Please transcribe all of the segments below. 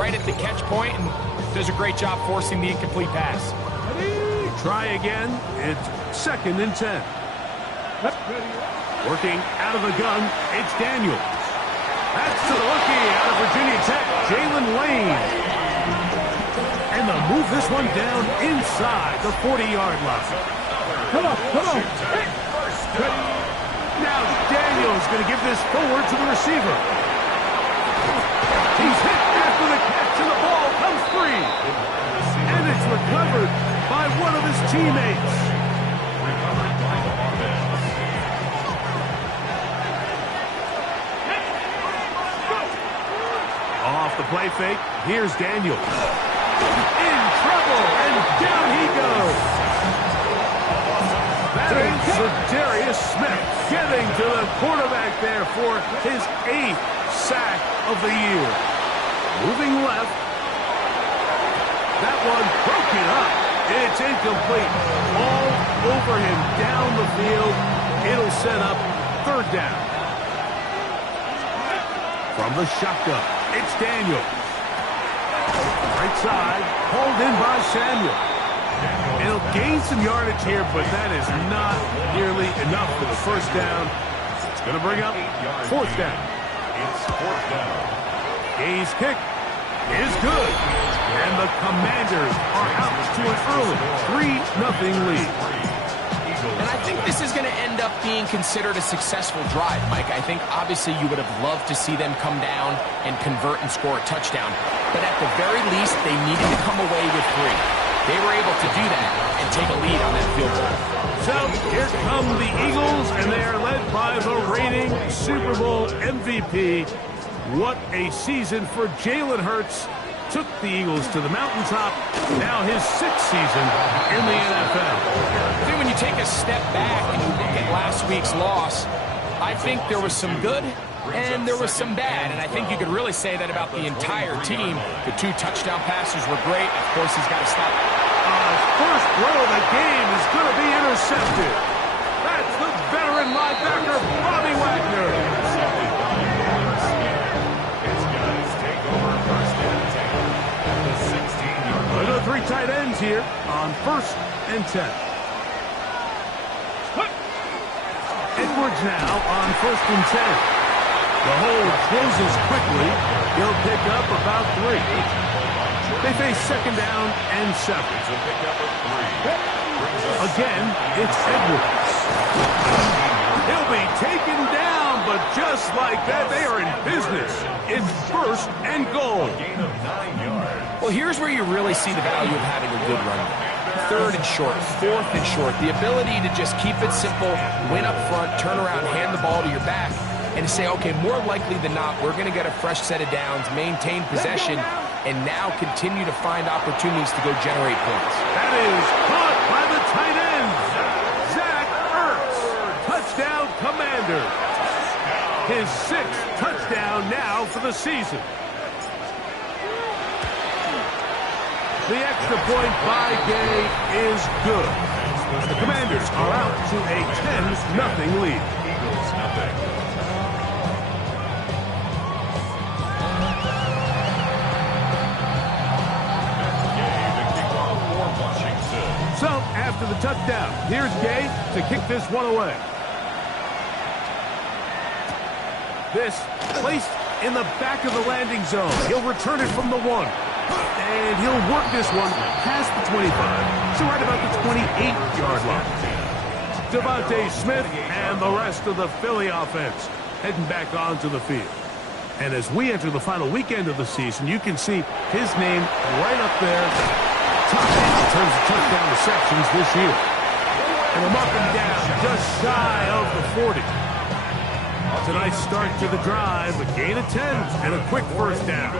right at the catch point and does a great job forcing the incomplete pass. Try again. It's 2nd and 10. Working out of the gun, it's Daniels. That's to the rookie out of Virginia Tech, Jalen Lane. And they'll move this one down inside the 40-yard line. Come on. Now Daniels going to give this forward to the receiver. He's hit after the catch, and the ball comes free. And it's recovered by one of his teammates. Off the play fake, here's Daniels. In trouble, and down he goes. That is Darius Smith getting to the quarterback there for his 8th sack of the year. Moving left. That one broken up. It's incomplete. All over him down the field. It'll set up 3rd down. From the shotgun, it's Daniel. Right side, hauled in by Samuel. And he'll gain some yardage here, but that is not nearly enough for the 1st down. It's going to bring up 4th down. It's 4th down. Gay's kick is good. And the Commanders are out to an early 3-0 lead. And I think this is going to end up being considered a successful drive, Mike. I think obviously you would have loved to see them come down and convert and score a touchdown. But at the very least, they needed to come away with 3. They were able to do that and take a lead on that field goal. So here come the Eagles, and they are led by the reigning Super Bowl MVP. What a season for Jalen Hurts. Took the Eagles to the mountaintop. Now his 6th season in the NFL. I think when you take a step back and you look at last week's loss, I think there was some good and there was some bad. And I think you could really say that about the entire team. The 2 touchdown passes were great. Of course, he's got to stop. First throw of the game is going to be intercepted. That's the veteran linebacker, Bobby Wagner. Look at the 3 tight ends here on 1st and 10. Edwards now on 1st and 10. The hold closes quickly. He'll pick up about 3. They face 2nd down and 7. Again, it's Edwards. He'll be taken down, but just like that, they are in business. It's 1st and goal. Well, here's where you really see the value of having a good run. 3rd and short, 4th and short. The ability to just keep it simple, win up front, turn around, hand the ball to your back, and say, okay, more likely than not, we're going to get a fresh set of downs, maintain possession, and now continue to find opportunities to go generate points. That is caught by the tight end, Zach Ertz. Touchdown, Commanders. His 6th touchdown now for the season. The extra point by Gay is good. The Commanders are out to a 10-0 lead. Eagles nothing. So, after the touchdown, here's Gay to kick this one away. This placed in the back of the landing zone. He'll return it from the 1. And he'll work this one past the 25. So right about the 28-yard line. Devontae Smith and the rest of the Philly offense heading back onto the field. And as we enter the final weekend of the season, you can see his name right up there, top in terms of touchdown receptions this year. And we'll mark him down just shy of the 40. Tonight's start to the drive, a gain of 10 and a quick 1st down.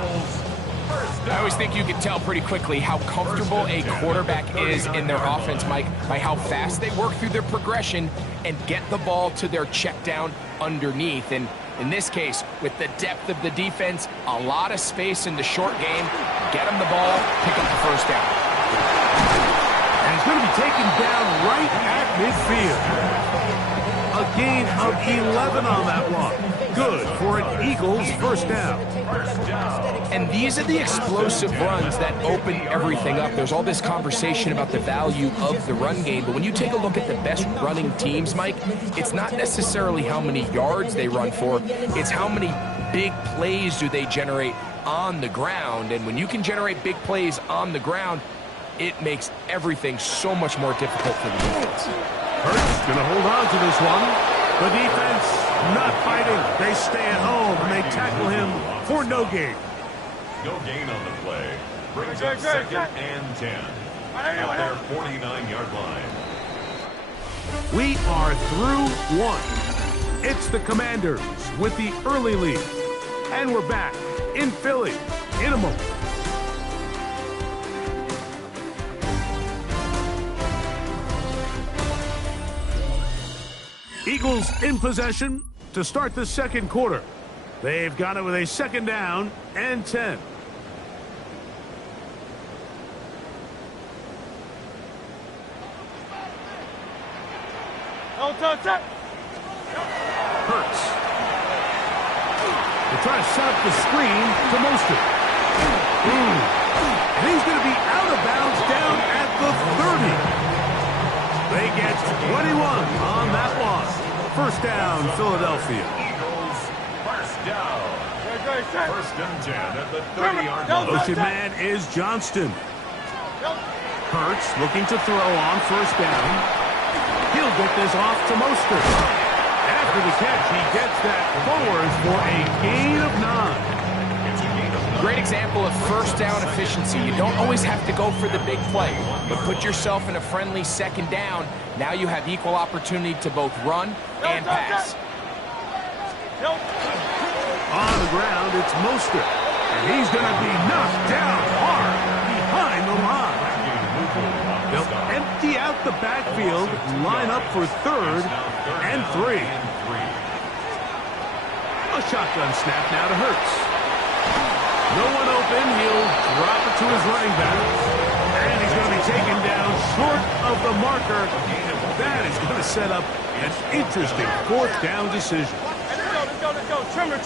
I always think you can tell pretty quickly how comfortable a quarterback is in their offense, Mike, by how fast they work through their progression and get the ball to their check down underneath. And in this case, with the depth of the defense, a lot of space in the short game, get them the ball, pick up the 1st down. And he's going to be taken down right at midfield. A A gain of 11 on that one. Good for an Eagles first down. And these are the explosive runs that open everything up. There's all this conversation about the value of the run game, but when you take a look at the best running teams, Mike, it's not necessarily how many yards they run for, it's how many big plays do they generate on the ground. And when you can generate big plays on the ground, it makes everything so much more difficult for the defense. Hurts going to hold on to this one. The defense not fighting. They stay at home, and they tackle him for no gain. No gain on the play. Brings up 2nd and 10 at their 49-yard line. We are through one. It's the Commanders with the early lead. And we're back in Philly in a moment. Eagles in possession to start the second quarter. They've got it with a 2nd down and 10. Hurts. They try to set up the screen to Mostert. And he's going to be out of bounds down at the 30. They get 21 on that one. First down, Philadelphia. Eagles, first down. 1st and 10 at the 30-yard line. Motion man is Johnston. Hurts looking to throw on first down. He'll get this off to Mostert. After the catch, he gets that forward for a gain of 9. Great example of first down efficiency. You don't always have to go for the big play, but put yourself in a friendly 2nd down. Now you have equal opportunity to both run and pass. On the ground, it's Mostert. And he's going to be knocked down hard behind the line. They'll empty out the backfield, line up for 3rd and 3. A shotgun snap now to Hurts. No one open. He'll drop it to his running back. And he's going to be taken down short of the marker. That is going to set up an interesting 4th down decision. Let's go. Trimmer.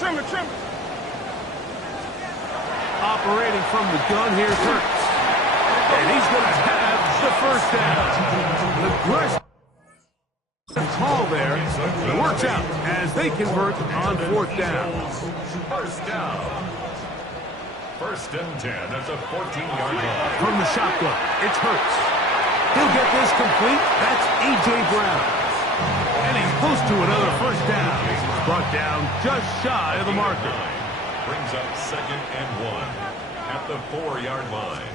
Operating from the gun, here's Hurts. And he's going to have the first down. The call there. It works out as they convert on 4th down. First down. 1st and 10 at the 14-yard line. From the shotgun, it's Hurts. He'll get this complete. That's A.J. Brown. And he's close to another first down. Brought down just shy of the marker. Brings up 2nd and 1 at the 4-yard line.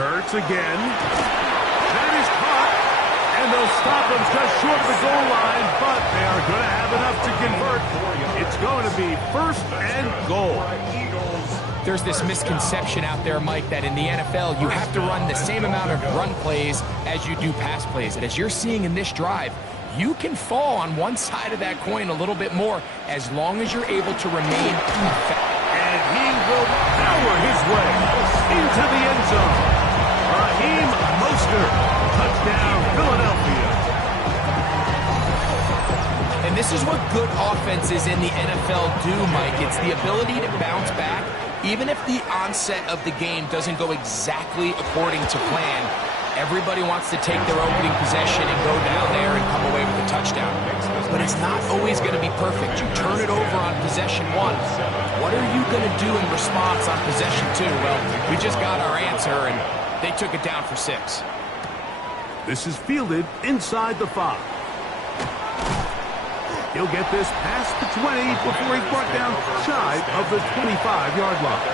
Hurts again. That is caught. And they'll stop him just short of the goal line, but they are going to have enough to convert. It's going to be 1st and goal. There's this misconception out there, Mike, that in the NFL, you have to run the same amount of run plays as you do pass plays. And as you're seeing in this drive, you can fall on one side of that coin a little bit more as long as you're able to remain effective. And he will power his way into the end zone. Raheem Mostert, touchdown, Philadelphia. And this is what good offenses in the NFL do, Mike. It's the ability to bounce back, even if the onset of the game doesn't go exactly according to plan. Everybody wants to take their opening possession and go down there and come away with a touchdown. But it's not always going to be perfect. You turn it over on possession 1. What are you going to do in response on possession 2? Well, we just got our answer, and they took it down for 6. This is fielded inside the 5. He'll get this past the 20 before he's brought down shy of the 25-yard line.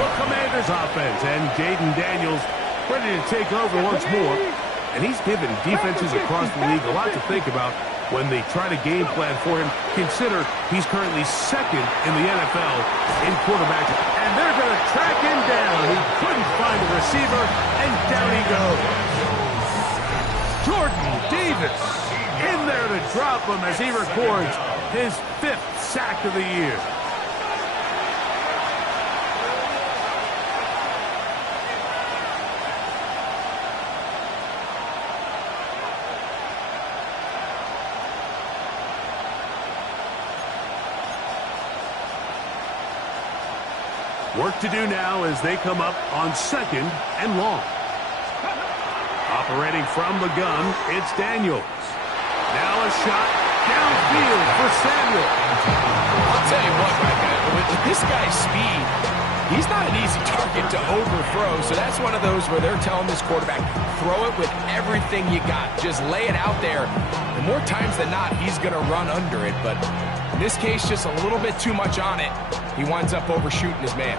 The Commanders offense and Jaden Daniels ready to take over once more. And he's given defenses across the league a lot to think about when they try to game plan for him. Consider he's currently 2nd in the NFL in quarterback. And they're going to track him down. He couldn't find a receiver, and down he goes. Jordan Davis in there to drop him as he records his 5th sack of the year. Work to do now as they come up on 2nd and long. Operating from the gun, it's Daniels. Now a shot downfield for Samuel. I'll tell you what, my guy, with this guy's speed, he's not an easy target to overthrow, so that's one of those where they're telling this quarterback, throw it with everything you got. Just lay it out there. And more times than not, he's going to run under it. But in this case, just a little bit too much on it. He winds up overshooting his man.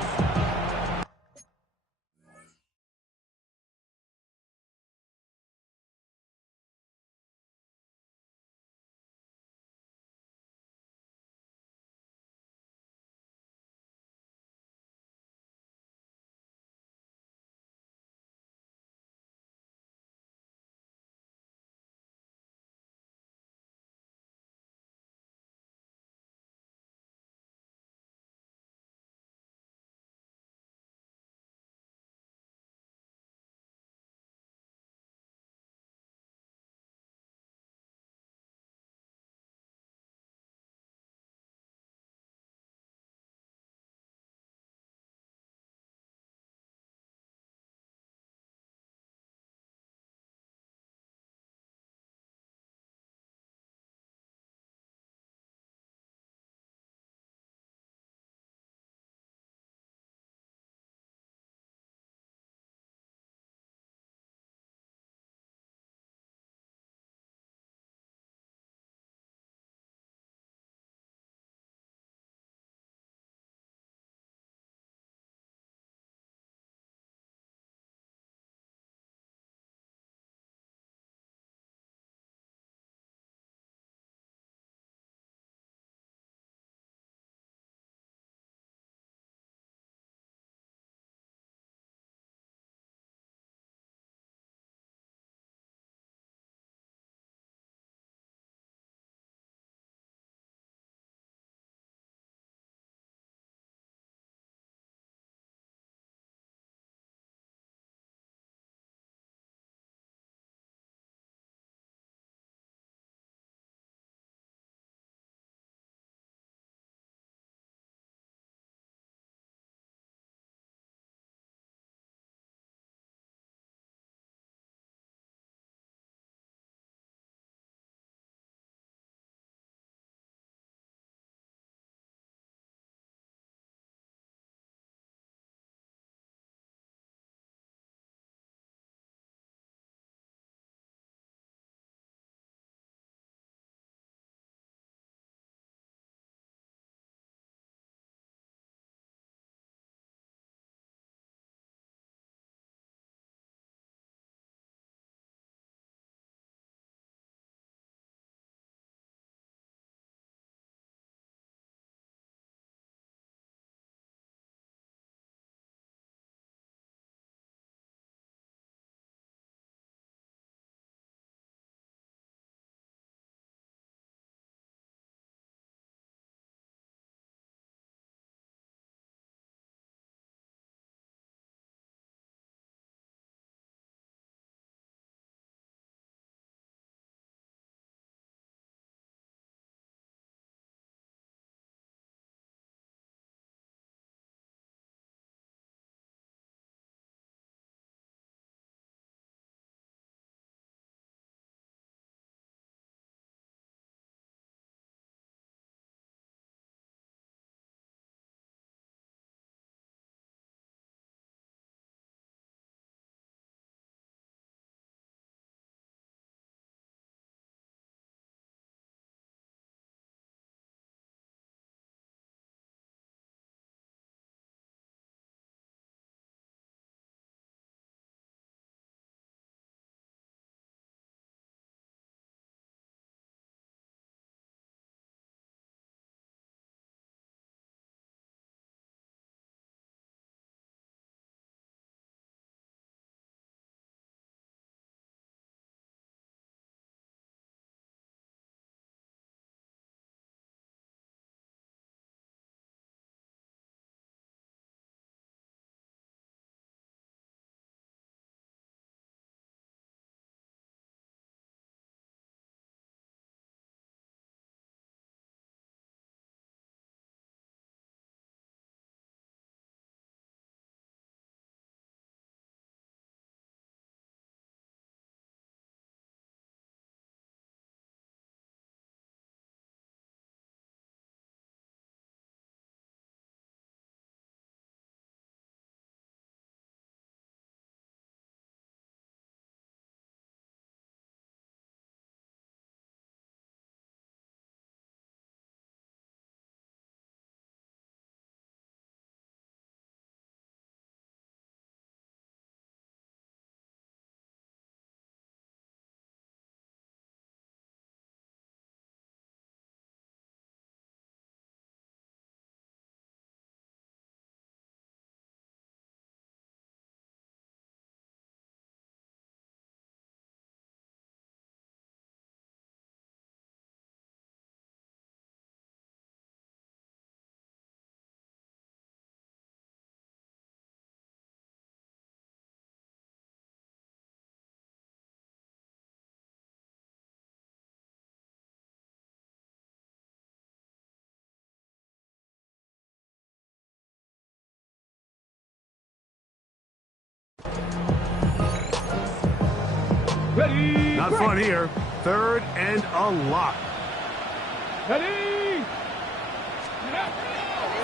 Not fun here. Third and a lot.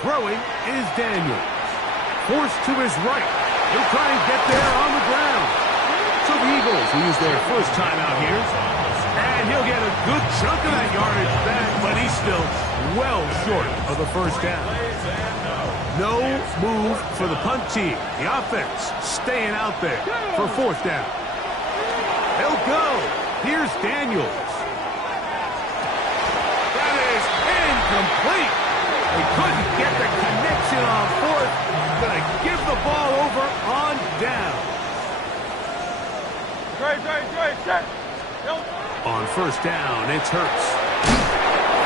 Throwing is Daniels. Forced to his right. He'll try and get there on the ground. So the Eagles will use their first timeout here. And he'll get a good chunk of that yardage back, but he's still well short of the first down. No move for the punt team. The offense staying out there for fourth down. They'll go. Here's Daniels. That is incomplete. They couldn't get the connection on fourth. Gonna give the ball over on down. On first down, it's Hurts.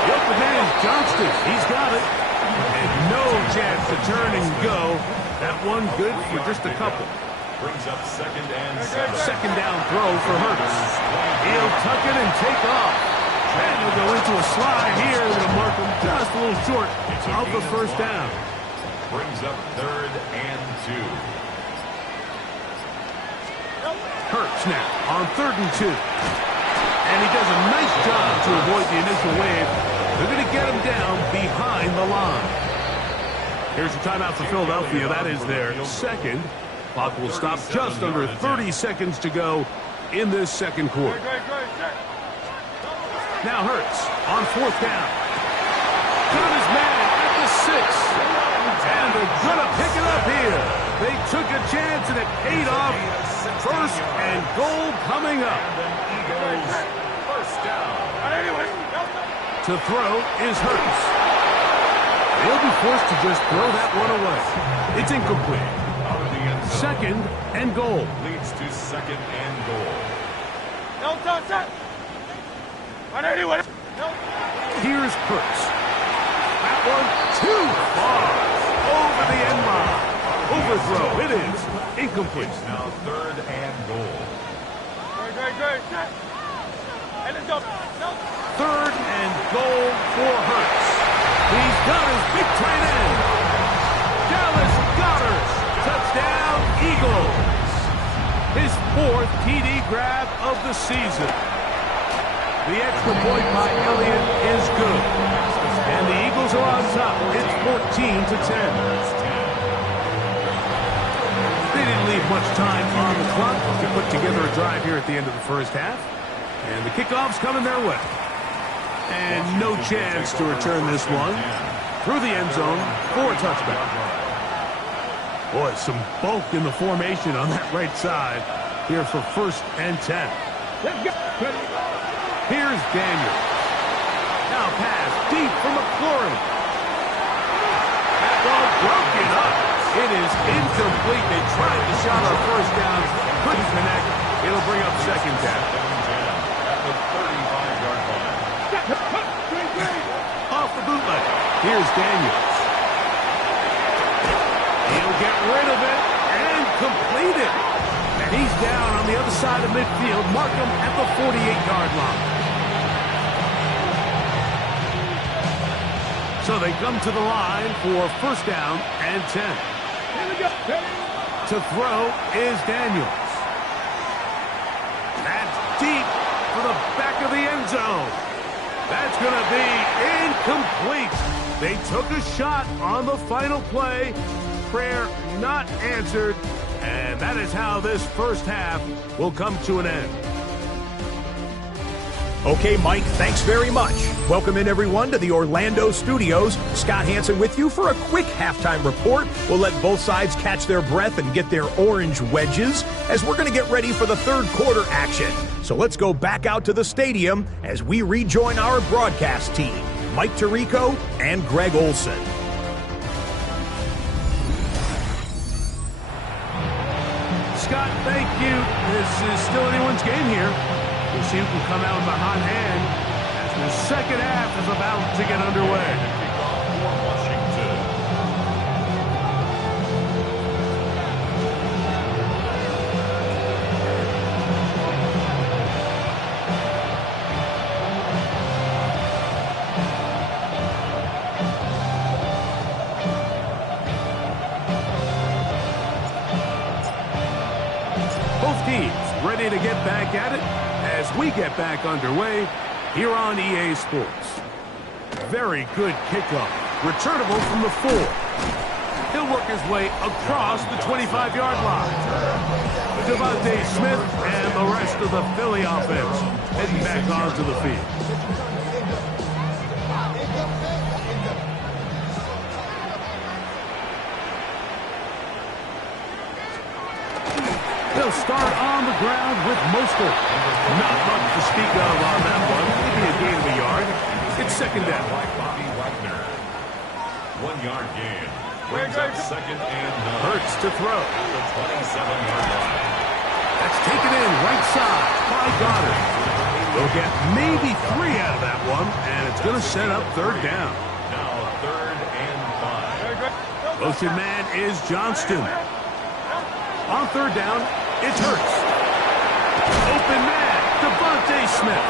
The open man is Johnston. He's got it. And no chance to turn and go. That one good for just a couple. Brings up second and 7. Second down throw for Hurts. He'll tuck it and take off. And he'll go into a slide here that'll mark him just a little short of the first down. Brings up third and 2. Hurts now on third and 2. And he does a nice job to avoid the initial wave. They're going to get him down behind the line. Here's a timeout for Philadelphia. That is their second. Clock will stop just under 30 seconds to go in this second quarter. Now Hurts on fourth down. Got his man at the 6. And they're going to pick it up here. They took a chance and it paid off. First and goal coming up. Eagles first down. To throw is Hurts. They'll be forced to just throw that one away. It's incomplete. Out of the end zone. Second and goal. Leads to second and goal. Here's Hurts. That one too far. Over the end line. Overthrow. It is incomplete. It's now third and goal. Third and goal for Hurts. He's got his big tight end. Dallas Goedert. Touchdown, Eagles. His fourth TD grab of the season. The extra point by Elliott is good. And the Eagles are on top. It's 14-10. They didn't leave much time on the clock to put together a drive here at the end of the first half. And the kickoff's coming their way. And no chance to return this one through the end zone for a touchback. Boy, some bulk in the formation on that right side here for first and 10. Here's Daniel. Now pass deep for McLaurin. That ball broken up. It is incomplete. They tried to shot on first down. Couldn't connect. It'll bring up second down. At the 35-yard line. Off the bootleg. Here's Daniels. He'll get rid of it and complete it. And he's down on the other side of midfield. Mark him at the 48-yard line. So they come to the line for first down and 10. To throw is Daniels. That's deep for the back of the end zone. That's going to be incomplete. They took a shot on the final play. Prayer not answered. And that is how this first half will come to an end. Okay, Mike, thanks very much. Welcome in, everyone, to the Orlando studios. Scott Hansen with you for a quick halftime report. We'll let both sides catch their breath and get their orange wedges as we're going to get ready for the third quarter action. So let's go back out to the stadium as we rejoin our broadcast team, Mike Tirico and Greg Olson. Scott, thank you. This is still anyone's game here. We'll see who can come out with a hot hand as the second half is about to get underway. Kickoff for Washington. Both teams ready to get back at it as we get back underway here on EA Sports. Very good kickoff. Returnable from the 4. He'll work his way across the 25-yard line. Devontae Smith and the rest of the Philly offense heading back onto the field. They'll start on the ground with Mostert. Not much to speak of on that one. Maybe a gain of a yard. It's second down. 1 yard gain. Brings up second and 9. Hurts to throw. At the 27-yard line. That's taken in right side by Goddard. They'll get maybe 3 out of that one, and it's going to set up third down. Now 3rd and 5. Motion man is Johnston. On third down, it's Hurts. Open man, Devontae Smith.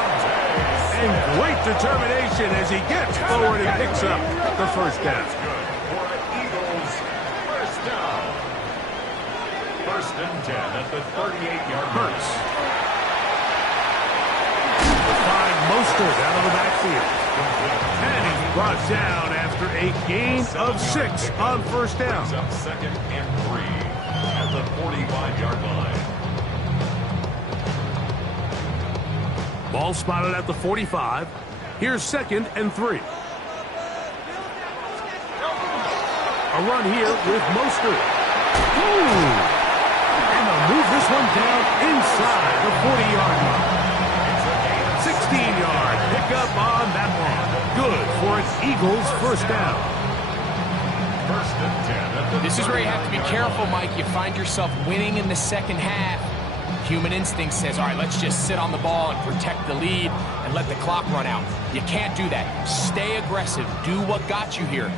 And great determination as he gets forward and picks up the first down. For an Eagles first down. 1st and 10 at the 38-yard line. Hurts. Find Mostert out of the backfield. And he's brought down after a gain of 6 on first down. Brings up second and 3 at the 45-yard line. Ball spotted at the 45. Here's 2nd and 3. A run here with Mostert. Ooh! And they'll move this one down inside the 40-yard line. 16-yard pickup on that one. Good for an Eagles first down. 1st and 10 at the This is where you have to be careful, Mike. You find yourself winning in the second half. Human instinct says, all right, let's just sit on the ball and protect the lead and let the clock run out. You can't do that. Stay aggressive. Do what got you here.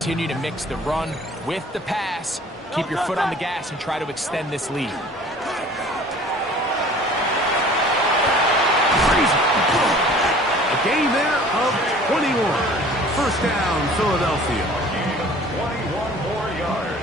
Continue to mix the run with the pass. Keep your foot on the gas and try to extend this lead. A gain there of 21. First down, Philadelphia. 21 more yards.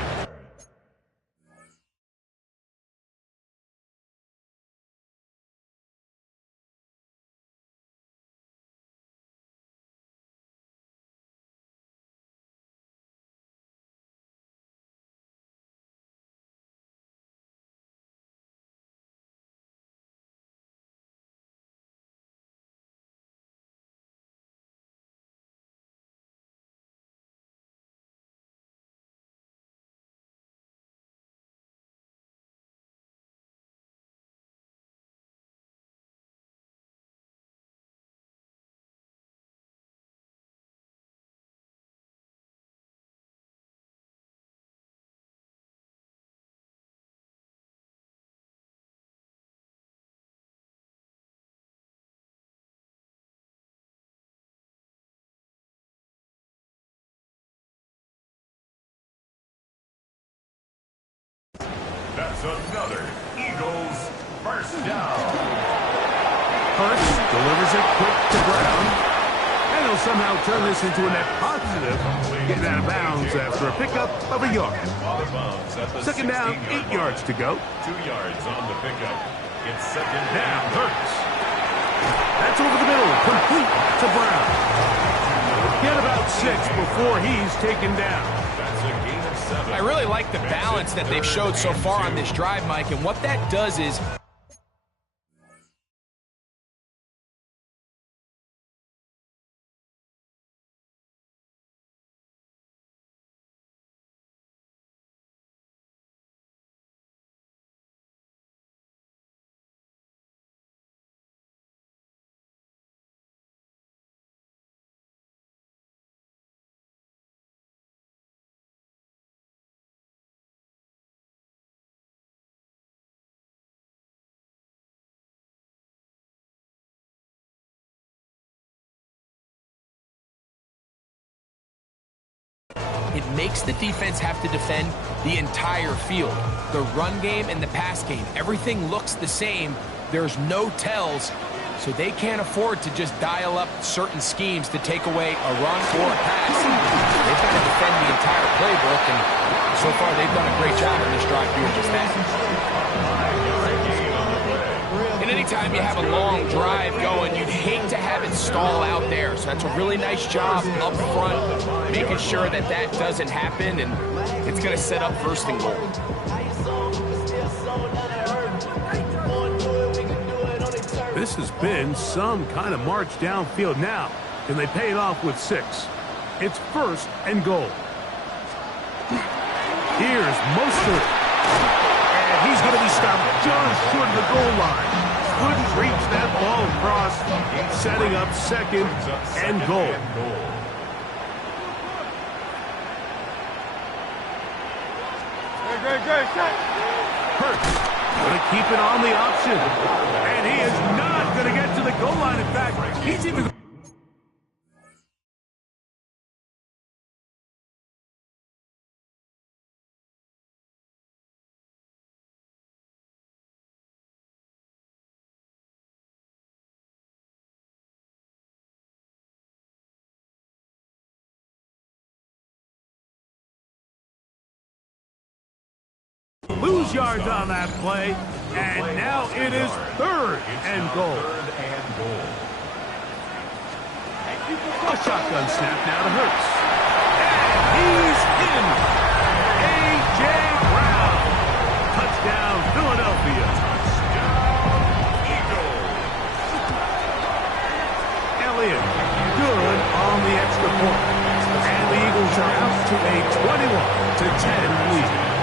That's another Eagles first down. Hurts delivers it quick to Brown. And he'll somehow turn this into a net positive. Getting out of bounds after a pickup of a yard. Out of bounds at the Second down, 8 yards to go. 2 yards on the pickup. It's second Now down. Hurts. That's over the middle, complete to Brown. Get about 6 before he's taken down. That's a gain of 7. I really like the balance that they've showed so far on this drive, Mike, and what that does is it makes the defense have to defend the entire field. The run game and the pass game, everything looks the same. There's no tells, so they can't afford to just dial up certain schemes to take away a run or a pass. They've got to defend the entire playbook, and so far they've done a great job on this drive doing just that. And anytime you have a long drive going, you'd hate to have it stall out there. So that's a really nice job up front, making sure that that doesn't happen, and it's going to set up first and goal. This has been some kind of march downfield. Now, can they pay it off with 6? It's first and goal. Here's Mostert. And he's going to be stopped just short of the goal line. Couldn't reach that ball across, setting up second and goal. Hurts going to keep it on the option. And he is not going to get to the goal line. In fact, he's even... lose yards on that play, and now it is third and goal. A shotgun snap now to Hurts. And he's in. A.J. Brown. Touchdown, Philadelphia. Elliott, good on the extra point. And the Eagles are out to a 21-10 lead.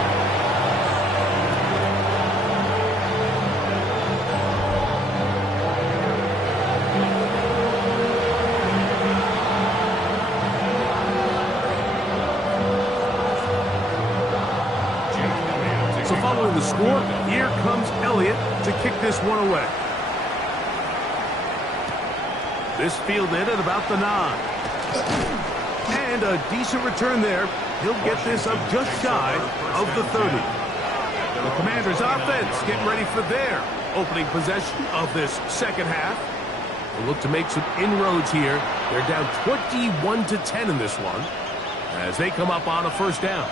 Following the score, here comes Elliott to kick this one away. This fielded at about the 9. And a decent return there. He'll get this up just shy of the 30. The Commanders' offense getting ready for their opening possession of this second half. They'll look to make some inroads here. They're down 21-10 in this one as they come up on a first down.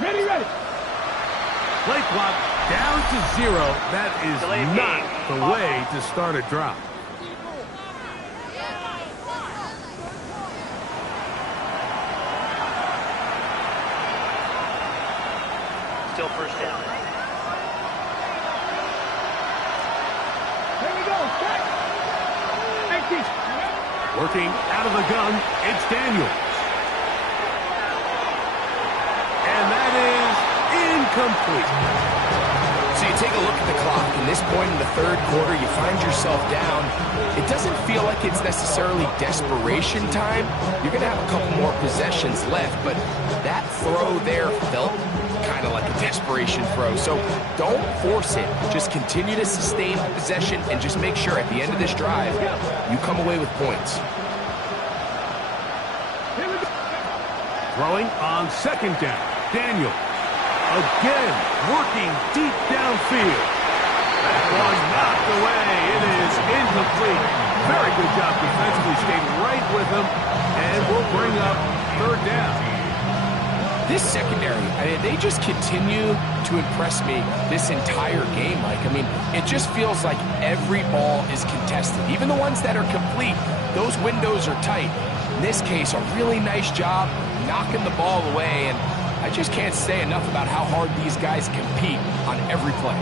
Ready. Play clock down to 0. That is not the way to start a drive. Still first down. Here we go. Working out of the gun, it's Daniels. And that is incomplete. So you take a look at the clock. In this point in the third quarter, you find yourself down. It doesn't feel like it's necessarily desperation time. You're going to have a couple more possessions left, but that throw there felt kind of like a desperation throw. So don't force it. Just continue to sustain possession and just make sure at the end of this drive, you come away with points. Throwing on second down. Daniel again working deep downfield. That one knocked away. It is incomplete. Very good job defensively. Stayed right with him. And we'll bring up third down. This secondary, they just continue to impress me this entire game, Mike. I mean, it just feels like every ball is contested. Even the ones that are complete, those windows are tight. In this case, a really nice job knocking the ball away, and I just can't say enough about how hard these guys compete on every play.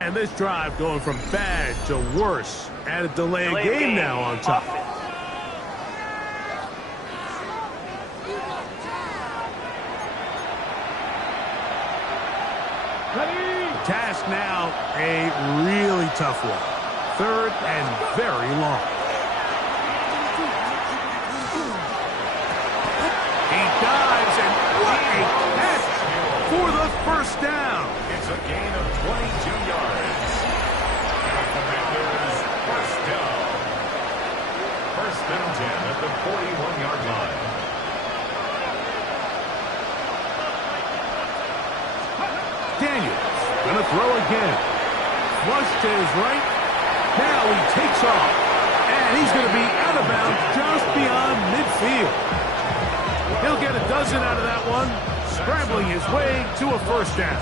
And this drive going from bad to worse. And a delay of game now on top. The task now, a really tough one. 3rd and very long. He dives, and what a catch for the first down. It's a gain of 22 yards. And the Commanders first down. First and 10 at the 41-yard line. Daniels gonna throw again. Flush to his right. Now he takes off. And he's gonna be out of bounds just beyond midfield. He'll get a dozen out of that one, scrambling his way to a first down.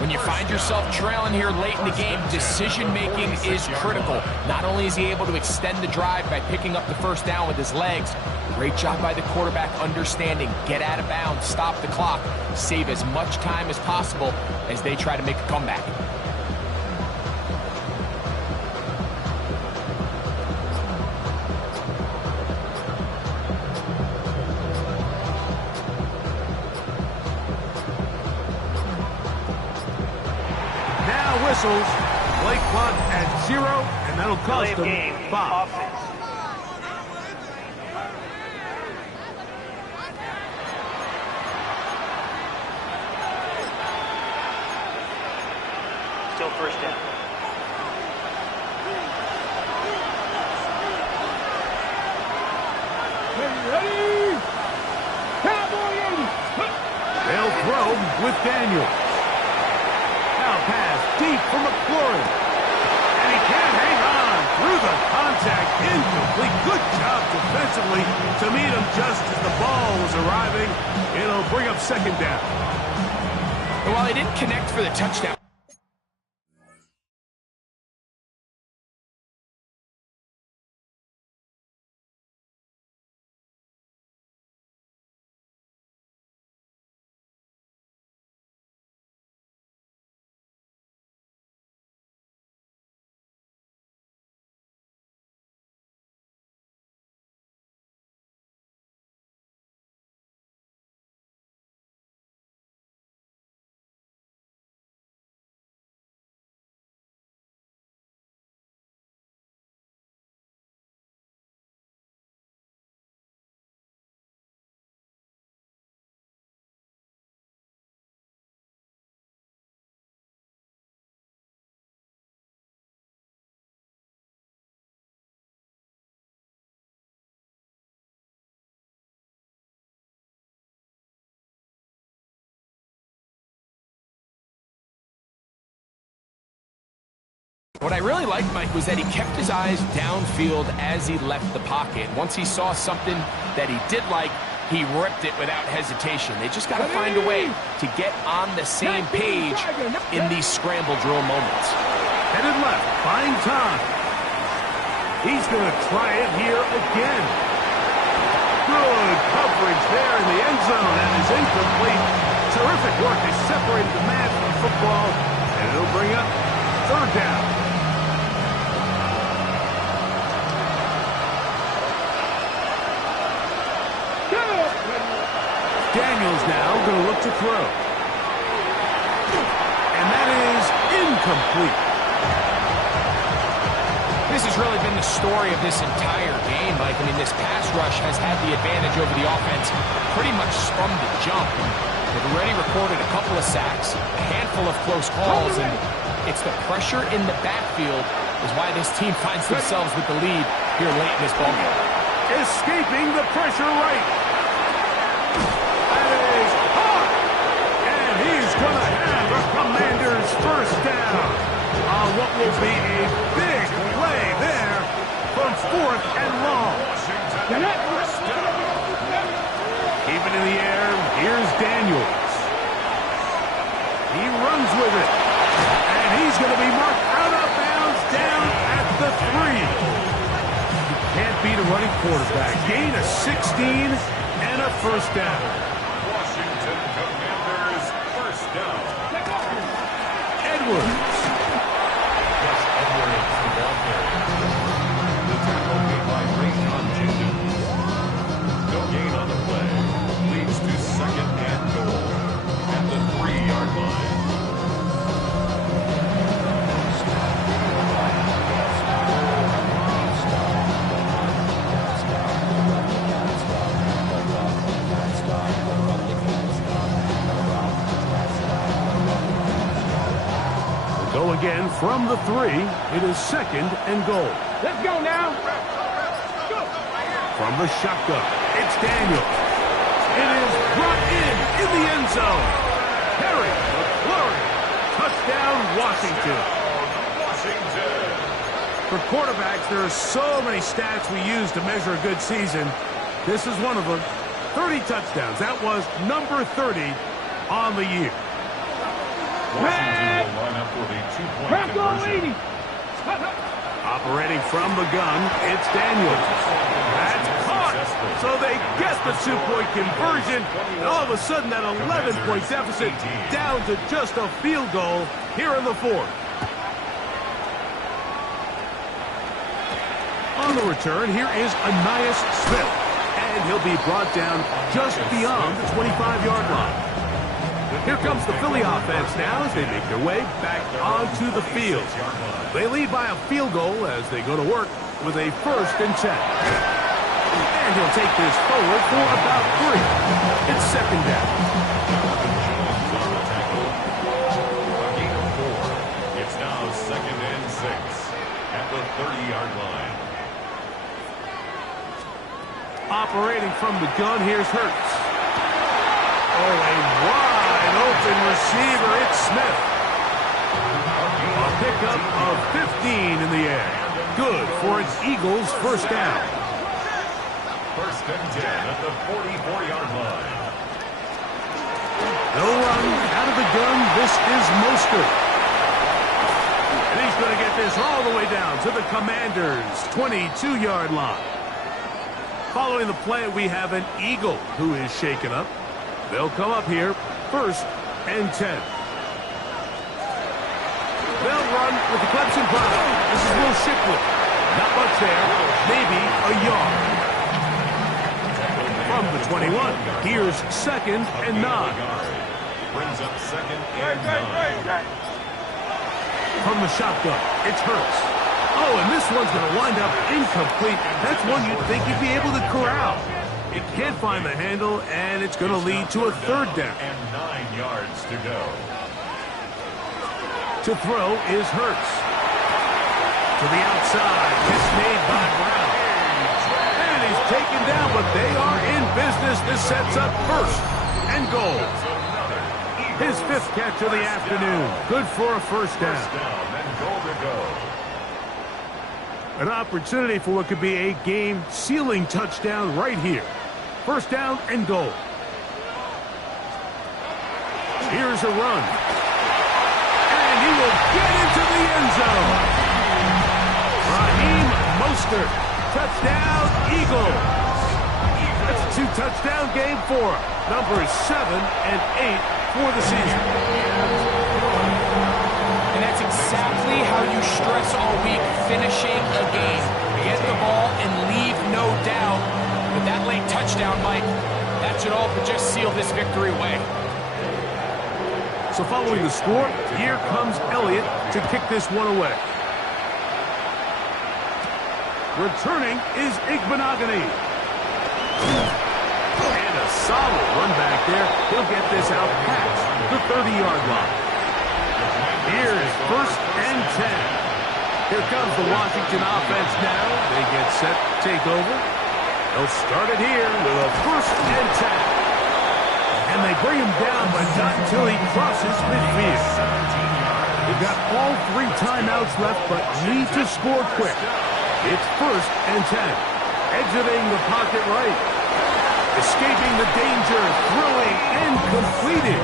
When you find yourself trailing here late in the game, decision-making is critical. Not only is he able to extend the drive by picking up the first down with his legs, great job by the quarterback understanding, get out of bounds, stop the clock, save as much time as possible as they try to make a comeback. Play clock at 0, and that'll cost them 5. Still first down. Ready? They'll throw with Daniels. Pass deep for McLaurin. And he can't hang on through the contact. Incomplete. Good job defensively to meet him just as the ball was arriving. It'll bring up second down. And while they didn't connect for the touchdown, what I really liked, Mike, was that he kept his eyes downfield as he left the pocket. Once he saw something that he did like, he ripped it without hesitation. They just got to find a way to get on the same page in these scramble drill moments. Headed left, buying time. He's going to try it here again. Good coverage there in the end zone, and is incomplete. Terrific work. They separated the man from the football, and it'll bring up third down. Daniels now going to look to throw. And that is incomplete. This has really been the story of this entire game, Mike. I mean, this pass rush has had the advantage over the offense pretty much from the jump. They've already recorded a couple of sacks, a handful of close calls, and it's the pressure in the backfield is why this team finds themselves with the lead here late in this ballgame. Escaping the pressure right. That is hot. And he's going to have a Commander's first down on what will be a big play there from 4th and long. Keep it in the air. Here's Daniels. He runs with it. And he's going to be marked out of bounds down at the 3. You can't beat a running quarterback. Gain of 16 and a first down. Washington Commanders first down. And Edwards. The tackle made by Rayshon Jenkins. No gain on the play. Leads to second and goal at the 3-yard line. Go again from the 3. It is second and goal. Let's go now. From the shotgun, it's Daniels. It is brought in the end zone. Perry, McFlurry, touchdown, Washington. For quarterbacks, there are so many stats we use to measure a good season. This is one of them. 30 touchdowns. That was number 30 on the year. Washington will line up with a 2-point conversion. Operating from the gun, it's Daniels. That's caught. So they get the 2-point conversion. And all of a sudden, that 11-point deficit down to just a field goal here in the 4th. On the return, here is Ainias Smith. And he'll be brought down just beyond the 25-yard line. Here comes the Philly offense now as they make their way back onto the field. They lead by a field goal as they go to work with a 1st and 10. And he'll take this forward for about 3. It's second down. Gain of 4. It's now second and 6 at the 30-yard line. Operating from the gun, here's Hurts. Oh, a wide open receiver, it's Smith. A pickup of 15 in the air. Good for an Eagles 1st down. 1st and 10 at the 44-yard line. No run out of the gun. This is Mostert. And he's going to get this all the way down to the Commanders' 22-yard line. Following the play, we have an Eagle who is shaken up. They'll come up here, 1st and 10. They'll run with the Clemson product. This is Will Shipley. Not much there, maybe a yard. From the 21, here's 2nd and 9. Brings up 2nd and 9. From the shotgun, it's Hurts. Oh, and this one's going to wind up incomplete. That's one you'd think you'd be able to corral. He can't find the handle, and it's going to lead to a 3rd down. And 9 yards to go. To throw is Hurts. To the outside, it's made by Brown. And he's taken down, but they are in business. This sets up 1st and goal. His 5th catch of the afternoon. Good for a 1st down. And goal to go. An opportunity for what could be a game-sealing touchdown right here. 1st down and goal. Here's a run. And he will get into the end zone. Raheem Mostert. Touchdown, Eagles. That's a 2-touchdown game for him. Numbers 7 and 8 for the season. And that's exactly how you stress all week, finishing a game. Get the ball and leave no doubt. But that late touchdown, Mike, that should all but just seal this victory away. So following the score, here comes Elliott to kick this one away. Returning is Igbenogany. And a solid run back there. He'll get this out past the 30-yard line. Here's 1st and 10. Here comes the Washington offense now. They get set to take over. They'll start it here with a 1st and 10. And they bring him down, but not until he crosses midfield. They've got all 3 timeouts left, but need to score quick. It's 1st and 10. Exiting the pocket right. Escaping the danger, throwing, and completed.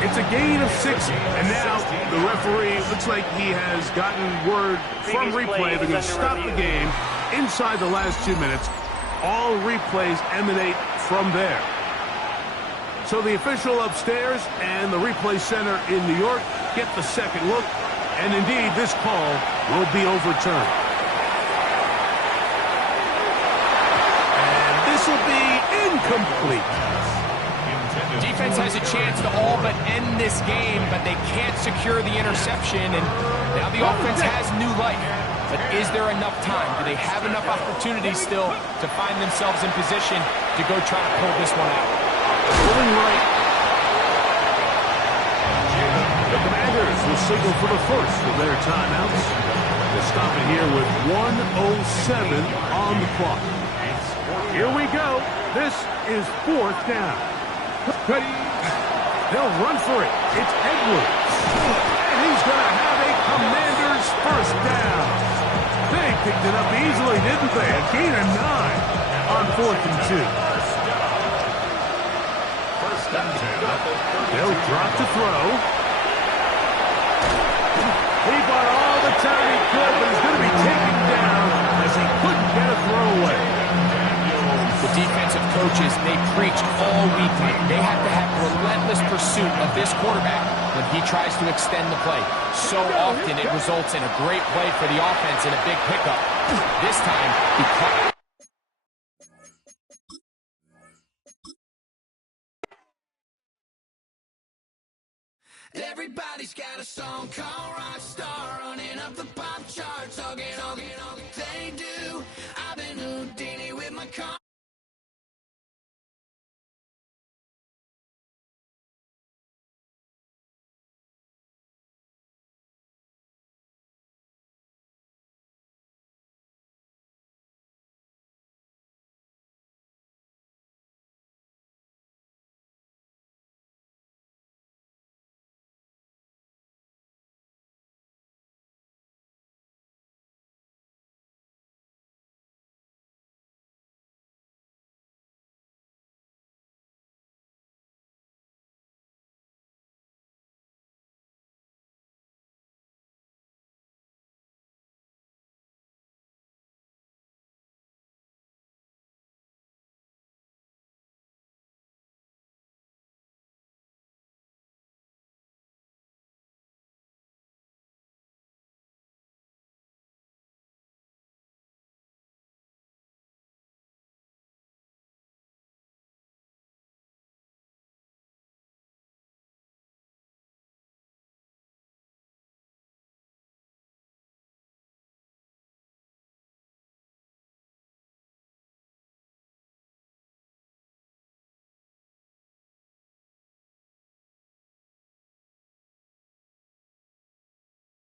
It's a gain of 6, and now the referee looks like he has gotten word from replay. They're going to stop the game inside the last 2 minutes. All replays emanate from there. So the official upstairs and the replay center in New York get the second look, and indeed this call will be overturned. And this will be incomplete. Defense has a chance to all but end this game, but they can't secure the interception, and now the offense has new life. But is there enough time? Do they have enough opportunities still to find themselves in position to go try to pull this one out? Pulling right. The Commanders will signal for the first of their timeouts. They'll stop it here with 1:07 on the clock. Here we go. This is fourth down. They'll run for it. It's Edwards. And he's going to have a Commanders first down. They picked it up easily, didn't they? A gain of 9 on 4th and 2. They'll drop to throw. He bought all the time he could, but he's going to be taken down as he couldn't get a throw away. The defensive coaches, they preach all week. They have to have relentless pursuit of this quarterback when he tries to extend the play. So often it results in a great play for the offense and a big pickup. This time, he caught. Everybody's got a song called Rockstar, running up the pop charts. All they do.